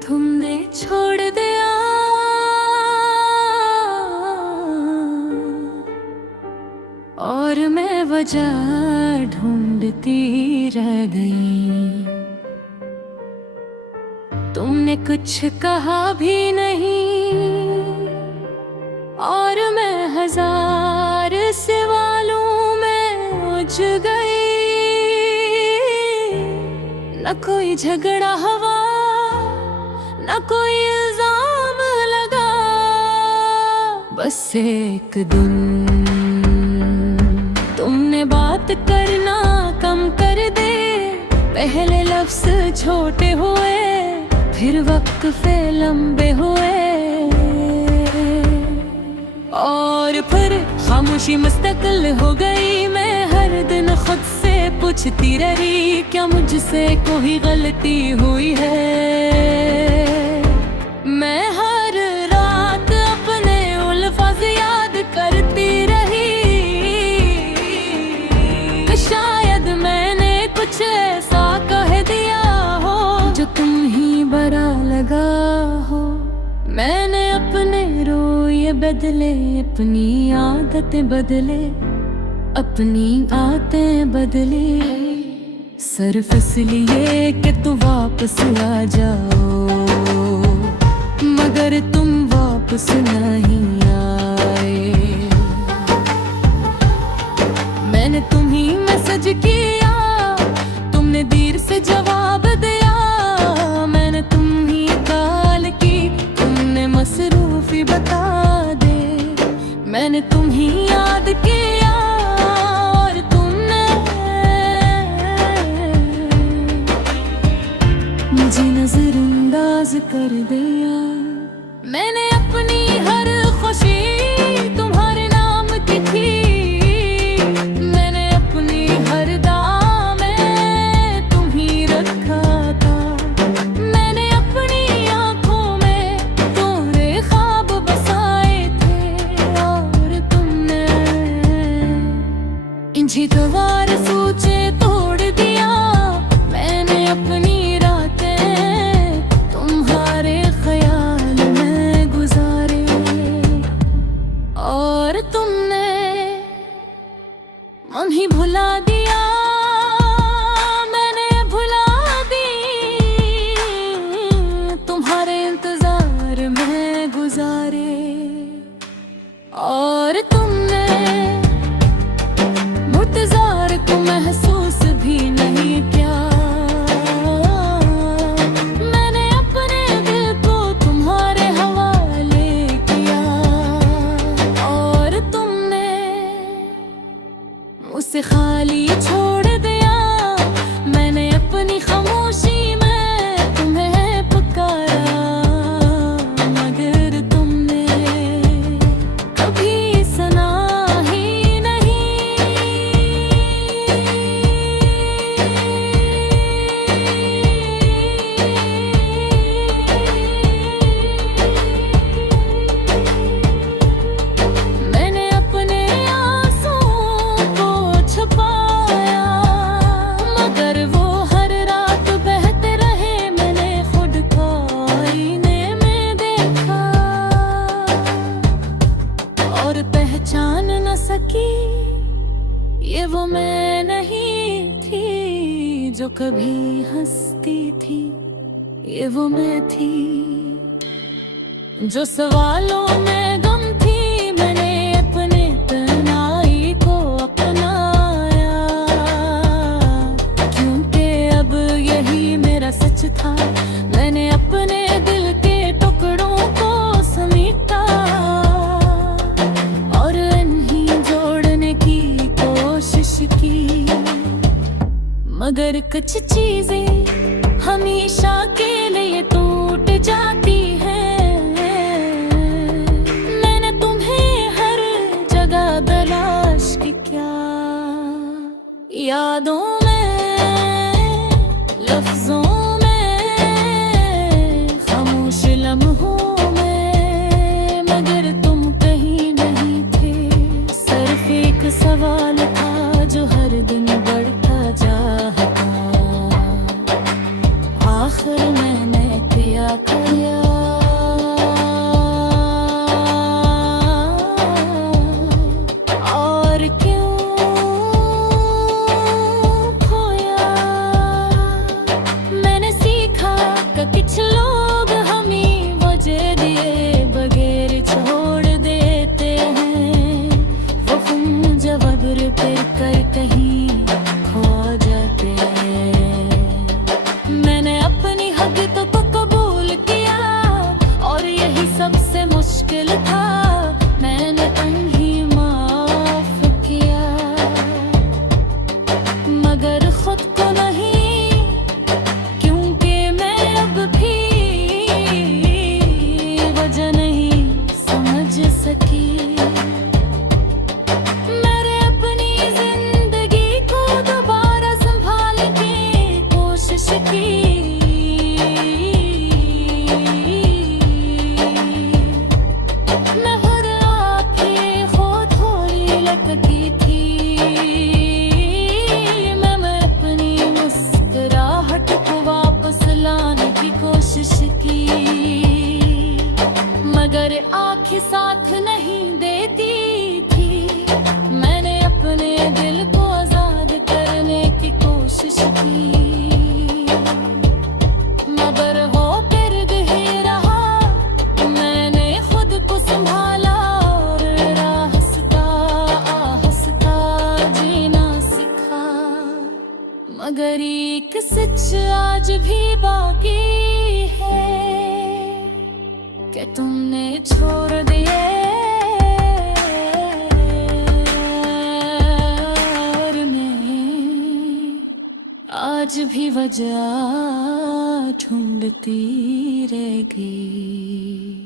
तुमने छोड़ दिया और मैं वजह ढूंढती रह गई। तुमने कुछ कहा भी नहीं और मैं हजार सवालों में उलझ गई। न कोई झगड़ा हुआ, न कोई इल्जाम लगा, बस एक दिन तुमने बात करना कम कर दे। पहले लफ्ज़ छोटे हुए, फिर वक्फ़े लंबे हुए, और फिर खामोशी मुस्तकिल हो गई। मैं हर दिन खुद से पूछती रही, क्या मुझसे कोई गलती हुई है। मैं हर रात अपने अल्फाज़ याद करती रही कि शायद मैंने कुछ ऐसा कह दिया हो जो तुम ही बुरा लगा हो। मैंने अपने रोए बदले, अपनी आदतें बदले, अपनी आदतें बदली, सिर्फ इसलिए कि तू वापस आ जाओ। मगर तुम वापस नहीं आए। मैंने तुम्हें मैसेज किया, तुमने देर से जवाब दिया। मैंने तुम्हें कॉल की, तुमने मसरूफी बता दे। मैंने तुम्हें याद किया और तुमने मुझे नजरअंदाज कर दिया। मैंने अपनी हर खुशी तुम्हारे नाम की थी। मैंने अपनी हर दाम में तुम्हीं रखा था। मैंने अपनी आंखों में तुम्हारे ख्वाब बसाए थे और तुमने इंझी द्वार सोचे तोड़ दिया। मैंने अपनी रातें तुम्हारे ख्याल में गुजारे और तुमने मन ही भुला दिया। मैंने भुला दी, तुम्हारे इंतजार में गुजारे और तुमने मुर्तजार को महसूस भी नहीं किया। मैंने अपने दिल को तुम्हारे हवाले किया और तुमने उसे खाली छोड़ दिया। मैंने अपनी खामोशी में तुम्हें पुकारा, मगर तुमने कभी सुना ही नहीं। मैंने अपने आंसुओं को छुपाया, मगर वो हर रात बहते रहे। मैंने खुद को आईने में देखा और पहचान न सकी, ये वो मैं नहीं थी जो कभी हंसती थी। ये वो मैं थी जो सवालों में गम थी। मैंने अपने तन्हाई को अपनाया, क्योंकि अब यही मेरा सच था। मैंने अपने दिल के टुकड़ों को समेटा और इन्हीं जोड़ने की कोशिश की, मगर कुछ चीजें हमेशा के लिए टूट जाती हैं। मैंने तुम्हें हर जगह तलाश की, क्या यादों में, लफ्जों में, खामोश लम्हों में, मगर तुम कहीं नहीं थे। सिर्फ एक सवाल था जो हर दिन बढ़ता जाता। कोशिश की। नहर आंखें खो थोड़ी लटकी थी, मैं अपनी मुस्कुराहट को वापस लाने की कोशिश की, मगर आंखें साथ नहीं देती थी। मैंने अपने दिल को आजाद करने की कोशिश की, मगर हो फिर ही रहा। मैंने खुद को संभाला और आहिस्ता आहिस्ता जीना सीखा, मगर एक सच आज भी बाकी है कि तुमने छोड़ दिए और मैं आज भी वजह ढूंढती रह गई।